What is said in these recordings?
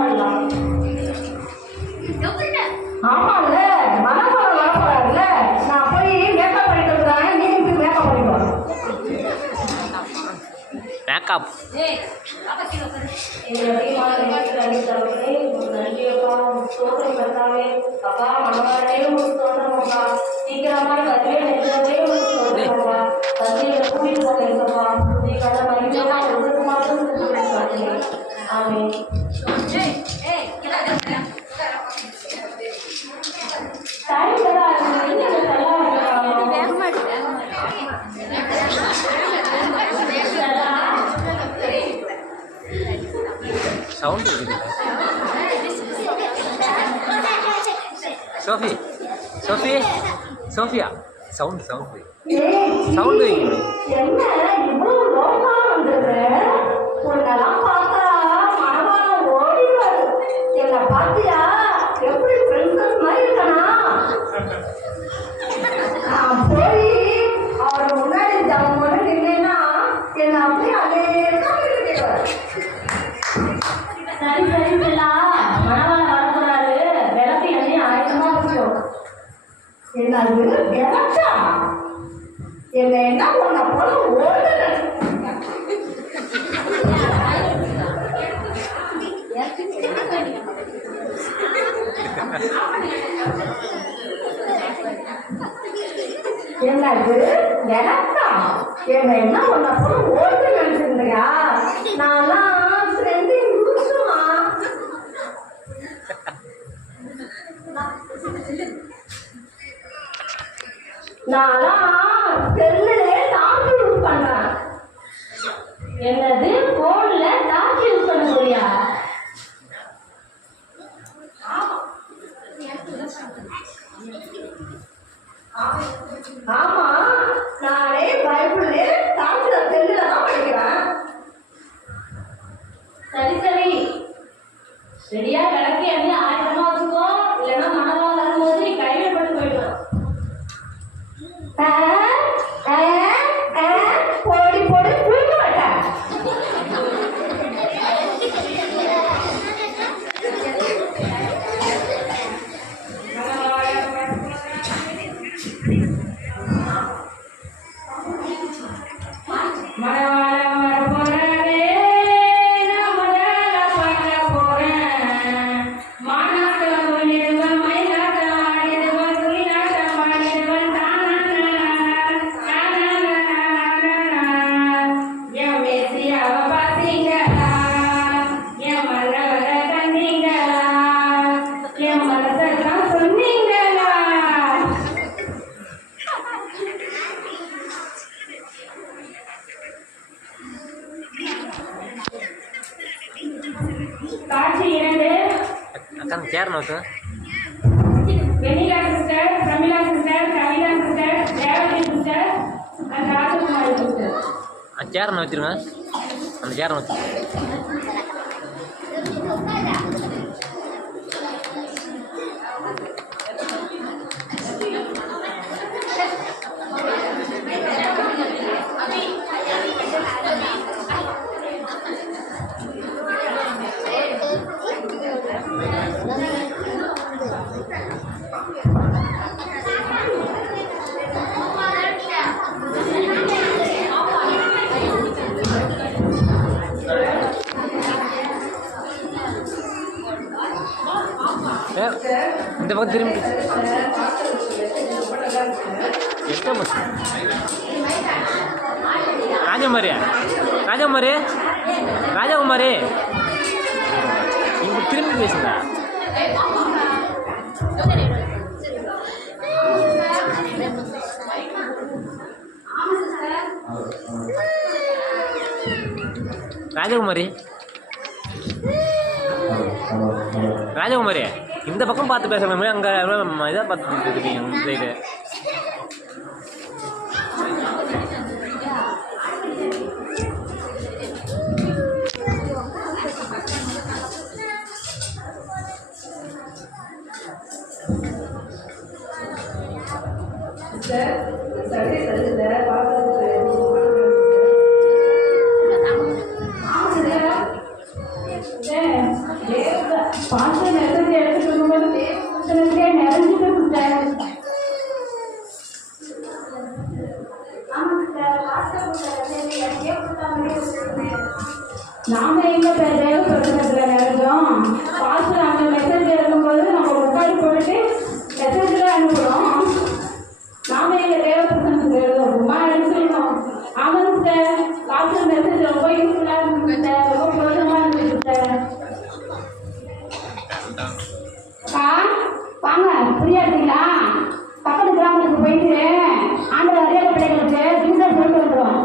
பண்ணலாம். ஆமாங்க, மனப்பாடம் வரப்படாதுல்ல. நான் போய் மேக்கப் பண்ணிட்டு இருக்கிறேன், நீ போய் மேக்கப் பண்ணிட்டு வா. மேக்கப் சீக்கிரமா கூட்டிட்டு போகிறப்பா சவுண்ட் இருக்குல்ல Sophie Sophie Sophia sound sound sound வைங்க. என்ன இவ்வளவு லோக்கா வந்தது? உன்னெல்லாம் பார்த்தா மனமான ஓடிவாரு. என்னை பார்த்தியா எப்படி பிரின்சஸ் மாதிரி இருக்கனா? நான் போய் அவர் முன்னாடி ஜம்மு நின்னா என்னை அப்படியே அதே தான். சரி சரி பிள்ளா, மனவாள வரக்கூடாது. விளக்கு எண்ணெய் ஆயிரமா இருக்கும். என்னது விளக்கா? என்ன என்ன பண்ண போல ஓடுது. என்னது விளக்கா? என்ன என்ன பண்ண போல ஓடுது நினைச்சிருந்தியா? நான்லாம் ஃப்ரெண்டு யூஸுமா. நான்லாம் செல்லுலே டார்ச் யூஸ் பண்றேன். என்னது போன்ல டார்ச் யூஸ் பண்ண முடியா? ஆமா, நானே பைபிள்ல டார்ச்ல செல்லுல தான் படிக்கிறேன். சரி சரி, சரியா விளக்கு என்ன ஆயிரமா வச்சுக்கோ, இல்லைன்னா மனவா வரும்போது நீ கையில் பட்டு போயிடும். போடி போடி குளிக்க மாட்டேன். அக்கா சேர் நோக்கு Vennila sister, Pramila sister, Kavitha sister, Devathi sister, Rajakumari sister. Chair வச்சிருங்க, அந்த சேர் வச்சு இந்த பக்கம் திரும்பி ராஜகுமாரி ராஜகுமாரி ராஜகுமாரி இங்க திரும்பி பேசுங்க. ராஜகுமாரி ராஜகுமாரி இந்த பக்கம் பார்த்து பேசுகிற அங்கே இதாக பார்த்து இருக்கீங்க இந்த சைடு. Yeah. பார்த்து மெசேஜ் எடுத்துட்டு இருக்கும்போது தேவதர்சனத்திலே நிறைஞ்சிட்டு கொடுத்தேன். நாம எங்க தேவ பிரச்சனத்துல நிறைஞ்சோம். பார்த்து நாங்க மெசேஜ் எடுக்கும்போது நம்ம மொபைல் போட்டுட்டு மெசேஜ்ல அனுப்புறோம். நாம எங்க தேவ பிரச்சனத்துக்கு எழுதுவோம். சும்மா எடுத்துக்கணும். அவனுக்கு பார்த்து மெசேஜ் ரொம்ப யூஸ்ஃபுல்லா இருந்துச்சு, ரொம்ப பிரோஜனமா இருந்துச்சு. வாங்க, ஃப்ரீயா இருக்கீங்களா? பக்கத்து கிராமத்துக்கு போயிட்டு ஆண்டு அறியாத பிள்ளைகளுக்கு ஜூஸர் சொல்லிட்டு வந்துடுவோம்.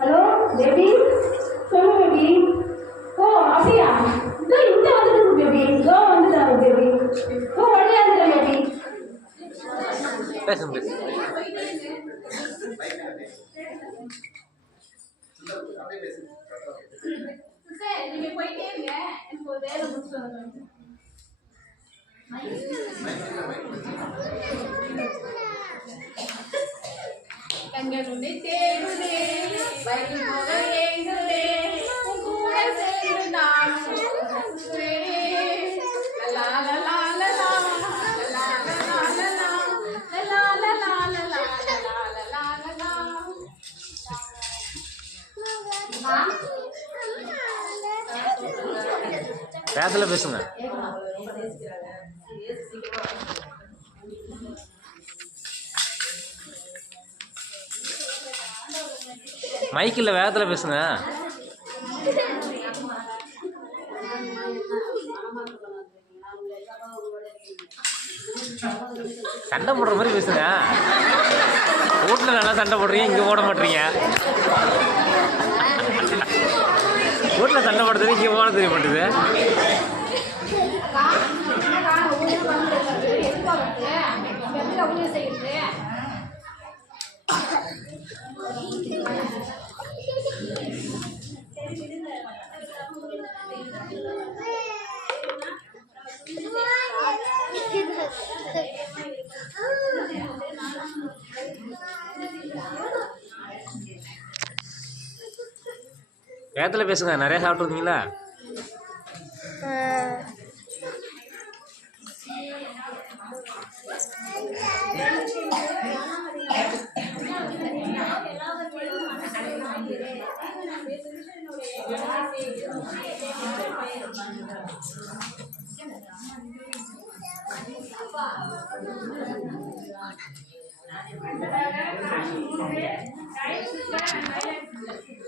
ஹலோ பேபி, சொல்லு பேபி. ஓ அப்படியா? இதோ இங்கே வந்துட்டு பேபி. இதோ வந்துட்டாங்க பேபி. ஓ வழியா இருந்துட்டேன் பேபி. பேசுங்க பேசுங்க. நீங்க போயிட்டே இருங்க, எனக்கு ஒரு வேலை முடிச்சுட்டு வரணும். கண்களுடைய தேடுதே வயது போக ஏங்குதே உன் கூட சேர்ந்து நானும் லலா லலா லலா லலா லலா லலா லலா லலா லலா லலா லலா. பேசல பேசுங்க. மைக்கில் வேகத்தில் பேசுங்க. சண்டை போடுற மாதிரி பேசுங்க. வீட்டில் நல்லா சண்டை போடுறீங்க, இங்கே போட மாட்டீங்க. வீட்டில் சண்டை போடுறது இங்கே போட தெரிய மாட்டேது. வேகத்துல பேசுங்க. நிறைய சாப்பிட்டுருக்கீங்களா?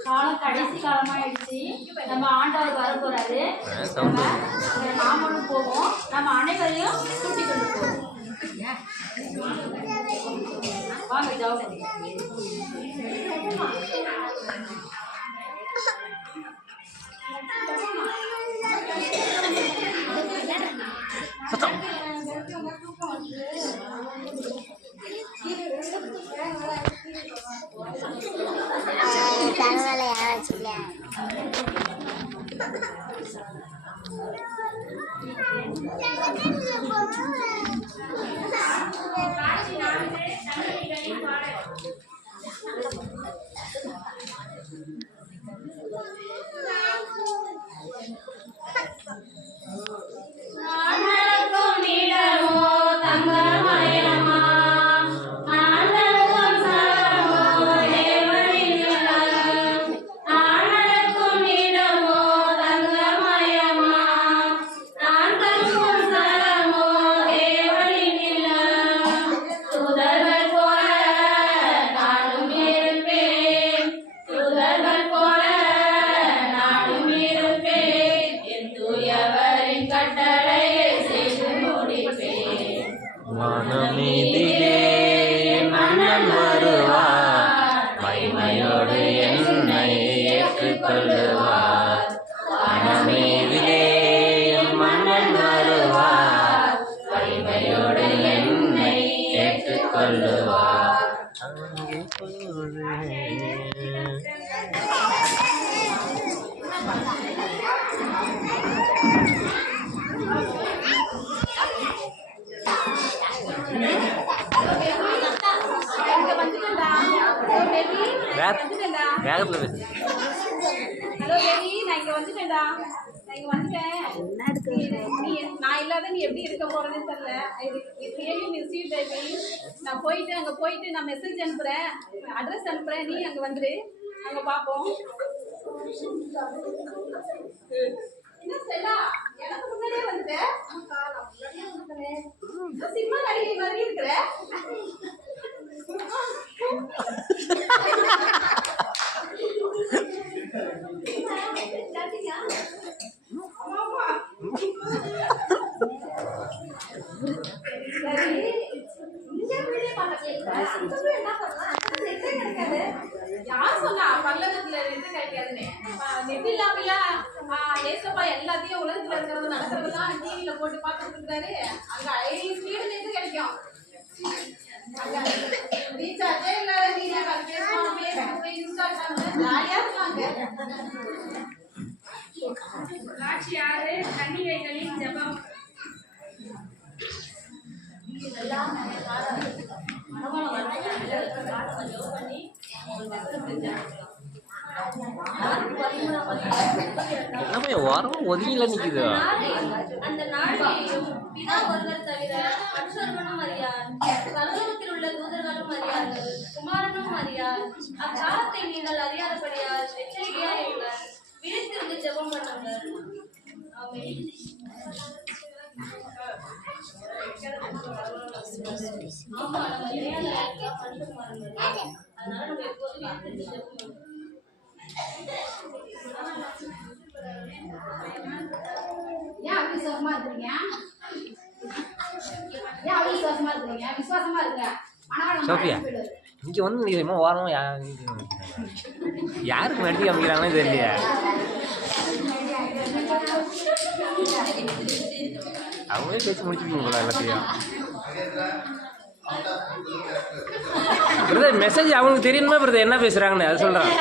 காலம் கடைசி காலமாயிடுச்சு. நம்ம ஆண்டவர் வர போறாரு. நாமளும் போவோம். நம்ம அனைவரையும் கூட்டிக் கொண்டு போவோம். வாங்க ஜாவ். மனமீதிலே மன்னன் வருவார், மகிமையோடு என்னை ஏற்றுக்கொள்ளுவார். மனமீதி இங்க வந்துட்டேன். நான் இல்லாத நீ எப்படி இருக்க போறேன்னு தெரியல. நான் போயிட்டு அங்க போயிட்டு நான் மெசேஜ் அனுப்புறேன், அட்ரஸ் அனுப்புறேன், நீ அங்க வந்துரு, அங்க பாப்போம். என்ன செல்லா எனக்கு முன்னாடியே வந்துட்டேன். சினிமா நடிகை மாதிரி இருக்கிற. யார் சொன்னா பல்லவத்துல இது கிடைக்காதுன்னு? நெட் இல்லாமலாம் ஏசப்பா எல்லாத்தையும் உலகத்துல இருக்கிறது நடக்கிறதெல்லாம் டிவியில போட்டு பார்த்துட்டு இருக்காரு. அங்க ஸ்பீடு நெட் கிடைக்கும். ரீசார்ஜே இல்லாத ஜாலியா இருக்காங்க. காட்சி 6 கன்னிகைகளின் ஜெபம். என்னமே வாரம் ஒதுங்கில நிக்குது. அந்த நாளிலேயும் பிதா ஒருவர் தவிர மற்றொருவனும் அறியார், பரலோகத்தில் உள்ள தூதர்களும் அறியார்கள், குமாரனும் அறியார். அக்காலத்தை நீங்கள் அறியாதபடியால் எச்சரிக்கையாய் இருங்கள், விழித்திருந்து ஜெபம் பண்ணுங்கள். ஆமென். ஆமா, நம்ம தெரியாத பண்ணிட்டு பாருங்க. அதனால நம்ம எப்போதும் விழித்திருந்து ஜெபம் பண்ணுவோம். ஏன் அவிசுவாசமா இருக்கீங்க? ஏன் அவிசுவாசமா இருக்கீங்க? விசுவாசமா இருங்க. சோஃபியா இங்கே வந்து நீ என்னமோ வாரம் யாருக்கு நடி அமைக்கிறாங்கன்னு தெரியலையா? அவங்களே பேசி முடிச்சுக்கீங்க போல எல்லாத்தையும். பிரதர் மெசேஜ் அவங்களுக்கு தெரியணுமா பிரதர் என்ன பேசுறாங்கன்னு அது சொல்றாங்க.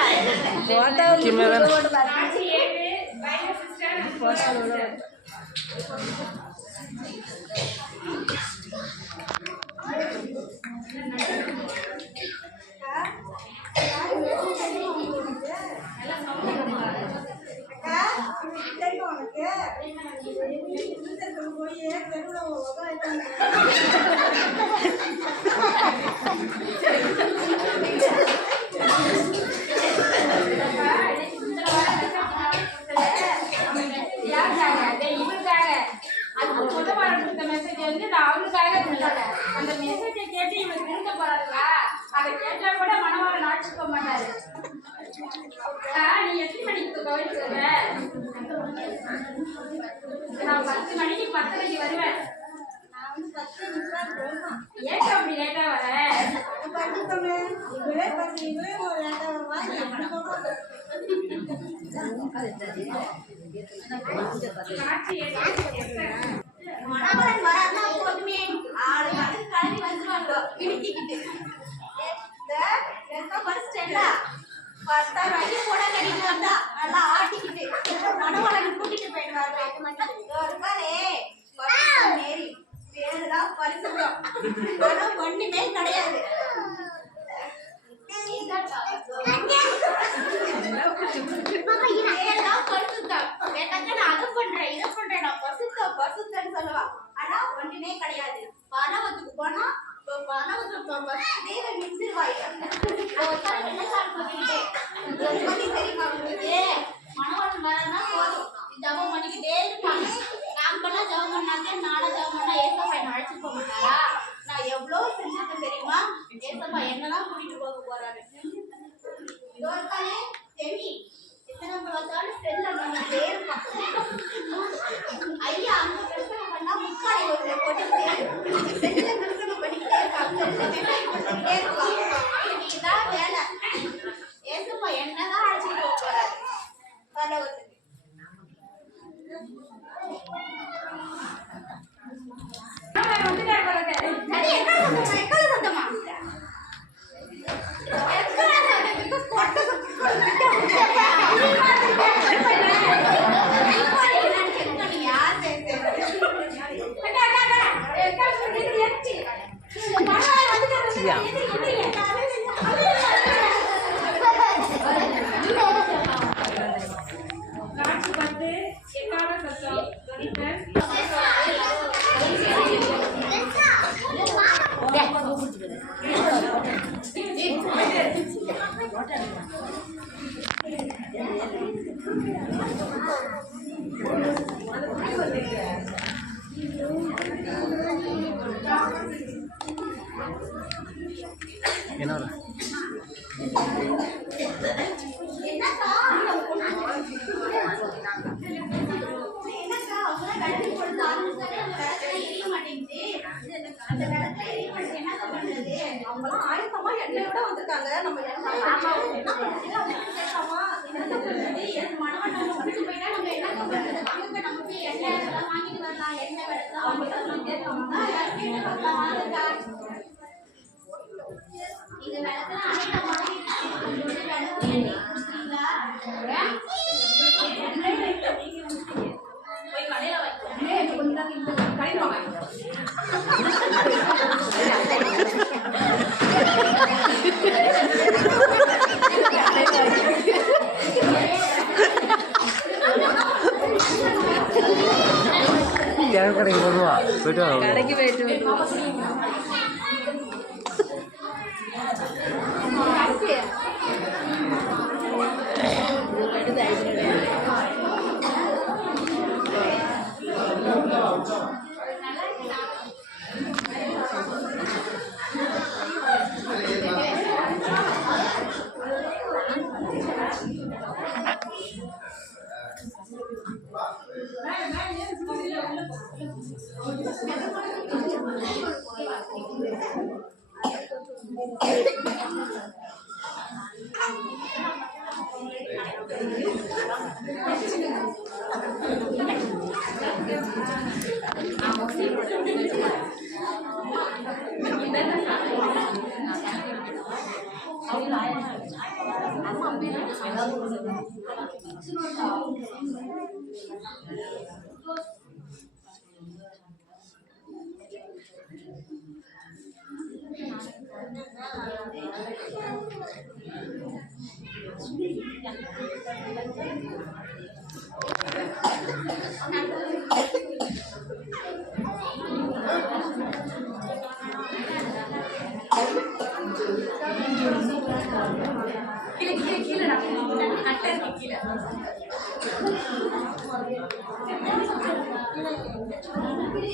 அந்த மெசேஜை கேட்டு இவங்க திரும்ப போறாங்களா? அதை கேட்டா கூட மனவாளன் ஆட்சிக்க மாட்டாரு. நீ எத்தனை மணிக்கு கோவில் சொல்ற? நான் 10 மணிக்கு 10:30 வருவேன். ஏன் அப்படி லேட்டா வர? மணவாளன் வராதா போதுமே, ஆளு கிளம்பி வந்துருவாங்க இடிக்கிட்டு. போட கடிக்கு வந்தா நல்லா ஆட்டிக்கிட்டு மணவாளன் கூட்டிட்டு போயிடுவாரு. நேரி பேருதான் பரிசுத்தம், ஆனா ஒண்ணுமே கிடையாது. பரிசுத்தம் சொல்லுவா, ஆனா ஒண்ணுமே கிடையாது. பணவத்துக்கு போனா மனவளம் வரனா போதும், ஜபம் பண்ணிக்கிட்டே இருப்பாங்க. நாங்கெல்லாம் ஜபம் பண்ணாங்க, நானும் ஜபம் பண்ணா ஏசப்பா என்ன அழைச்சிட்டு போக மாட்டாரா? நான் எவ்வளவு செஞ்சிருக்கேன் தெரியுமா? ஏசப்பா என்னதான் கூட்டிட்டு போக போறாரு. இதோ இருக்கானே செமி, எத்தனை பார்த்தாலும் செல்ல பண்ணிக்கிட்டே இருப்பான். ஐயா அங்க பிரச்சனை பண்ணா முக்காடி ஒரு போட்டுக்கிட்டே செல்ல பிரச்சனை பண்ணிக்கிட்டே இருக்காங்க. இதுதான் வேலை. ஏசப்பா என்னதான் அழைச்சிட்டு போக போறாரு பரலோகத்துக்கு. காட்சி 10 அதிகமான சத்தம் துணிப்பேன். என்ன அவங்களாம் ஆயத்தமா எண்ணெயோட வந்திருக்காங்க. நம்ம மனவண்ணம் விட்டு போயிட்டா நம்ம என்ன பண்றது? வாங்க நம்ம போய் எண்ணெய் எல்லாம் வாங்கிட்டு வரலாம். எண்ணெய் வெள்ளம் வாங்கிட்டு கேட்கணும்னா கேட்டு வரலாம். இது வெள்ளத்துல அனைத்து வாங்கிட்டு போய் கடையில வைக்கிறேன். கொஞ்சம் கடையில் வாங்க. கடைக்கு போடுவா போயிட்டு வா. கடைக்கு போயிட்டு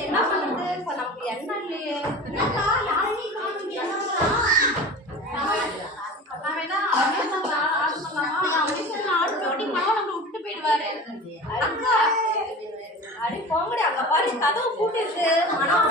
என்ன பண்ணுறது? இப்போ நமக்கு என்ன இல்லையே. என்னக்கா யாருமே காணுங்க. நான் வேணா ஆர்டர் பண்ணலாமா? ஆர்டர் பண்ணி மாவு நம்ம விட்டுட்டு போயிடுவாரு. அக்கா அடி போங்கடி, அங்க பாரு கதவு பூட்டிருக்கு. மனம்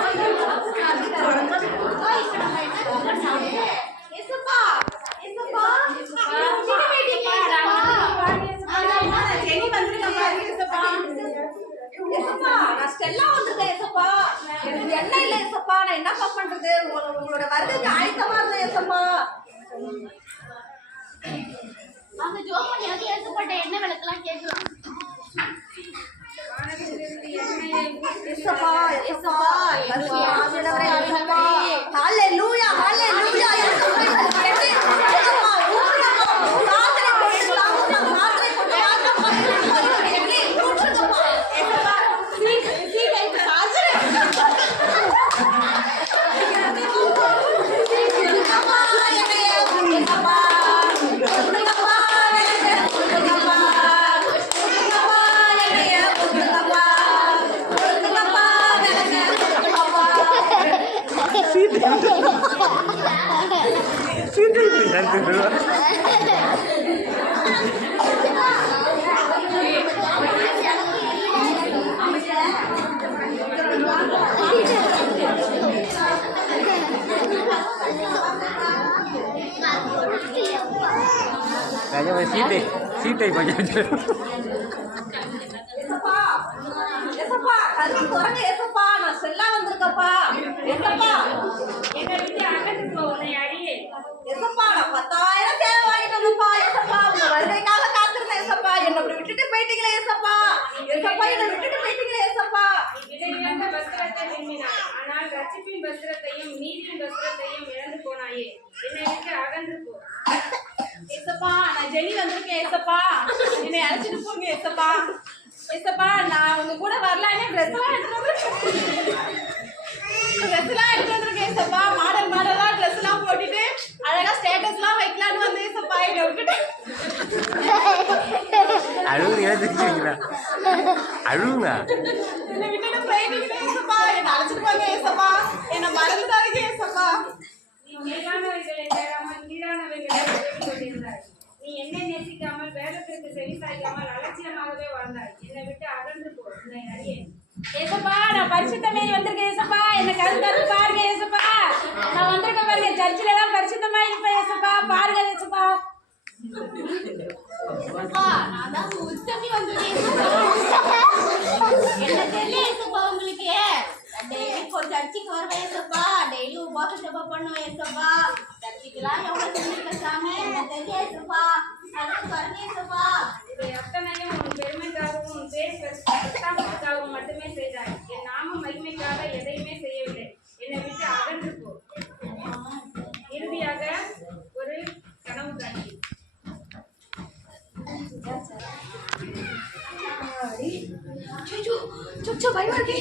என்னப்பா பண்றது? உங்களோட வருகைக்கு ஆயத்தமா இருந்த ஏசப்பா. அந்த ஜோமன் எனக்கு ஏற்பட்ட எண்ணெய் விளக்கெல்லாம் கேட்கலாம். ஏசப்பா ஏசப்பா ஆண்டவரே ஆண்டவரே ஹalleluya ஹalleluya சீட்டை நான் செல்லா வந்திருக்கப்பா. எசப்பா நான் 10,000 சேவை வாங்கிட்டு வந்தப்பா. எசப்பா உங்க வருகைக்காக காத்திருந்தேன். எசப்பா என்னை அப்படி விட்டுட்டு போயிட்டீங்களே. எசப்பா எசப்பா என்னை விட்டுட்டு போயிட்டீங்களே. எசப்பா இடையிழந்த வஸ்திரத்தை விரும்பினாய், ஆனால் ரட்சிப்பின் வஸ்திரத்தையும் நீதியின் வஸ்திரத்தையும் இழந்து போனாயே. என்னை விட்டு அகன்று போ. ஏசப்பா நான் ஜெனி வந்திருக்கேன். ஏசப்பா என்னை அழைச்சிட்டு போங்க. ஏசப்பா ஏசப்பா நான் அழுகுறீங்க தெரிஞ்சுங்களா? அழுவுங்க. என்னை விட்டுட்டு போயிட்டீங்களே ஏசப்பா, என்னை அழைச்சிட்டு போங்க ஏசப்பா, என்னை மறந்துடாதீங்க ஏசப்பா. நீ மேலானவைகளை தேடாமல் கீழானவைகளை தேடிக் கொண்டிருந்தாய். நீ என்னை நேசிக்காமல் வேதத்திற்கு செவி சாய்க்காமல் அலட்சியமாகவே வாழ்ந்தாய். என்னை விட்டு அகன்று போ, உன்னை அறியேன். ஏசப்பா நான் பரிசுத்தமே வந்திருக்கேன் ஏசப்பா, என்ன கருத்து பாருங்க ஏசப்பா, நான் வந்திருக்கேன் பாருங்க, சர்ச்சில் எல்லாம் பரிசுத்தமா இருப்பேன் ஏசப்பா, பாருங்க ஏசப்பா. ஏசப்பா, நான் தான் உத்தமி வந்திருக்கேன் ஏசப்பா. என்ன தெரியல ஏசப்பா உங்களுக்கு. டெய்லி ஒரு சர்ச்சுக்கு வருவேன் ஏசப்பா, டெய்லி உபாச ஜெபம் பண்ணுவேன் ஏசப்பா. சர்ச்சுக்கெல்லாம் எவ்வளவு செஞ்சிருக்க சாமி, என்ன தெரியல ஏசப்பா. அதான் பாருங்க ஏசப்பா. இதை அத்தனையும் உன் பெருமைக்காகவும் உன் பேர் பிரஸ்தாபத்துக்காகவும் மட்டுமே செய்தாய். என் நாம மகிமைக்காக எதையுமே செய்யவில்லை. என்னை விட்டு அகன்று போ. இறுதியாக ஒரு கனவு காட்சி. பயமா இருக்கே.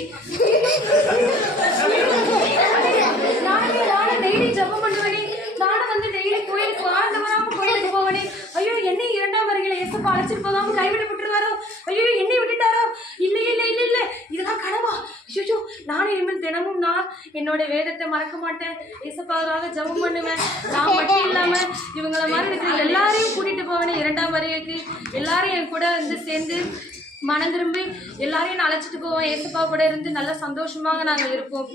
நானும் டெய்லி ஜெபம் பண்ணுவேனே, நானும் வந்து டெய்லி கோயிலுக்கு ஆண்டவராம கோயிலுக்கு போவனே. ஐயோ என்னை 2ஆம் வருகையில ஏசப்பா அழைச்சிட்டு போகாம கைவிடப்பட்டுருவாரோ, ஐயோ என்னை விட்டுட்டாரோ, இல்ல இல்ல இல்ல இல்ல இதெல்லாம் கனவா. ஐயோ நானும் இனிமேல் தினமும் நான் என்னோட வேதத்தை மறக்க மாட்டேன், ஏசப்பாவுக்காக ஜெபம் பண்ணுவேன். நான் மட்டும் இல்லாம இவங்கள மாதிரி இருக்கிற எல்லாரையும் கூட்டிட்டு போவேனே 2ஆம் வருகைக்கு. எல்லாரும் என் கூட வந்து சேர்ந்து மனம் திரும்பி எல்லாரையும் நான் அழைச்சிட்டு போவோம். ஏசப்பா கூட இருந்து நல்ல சந்தோஷமாக நாங்கள் இருப்போம்.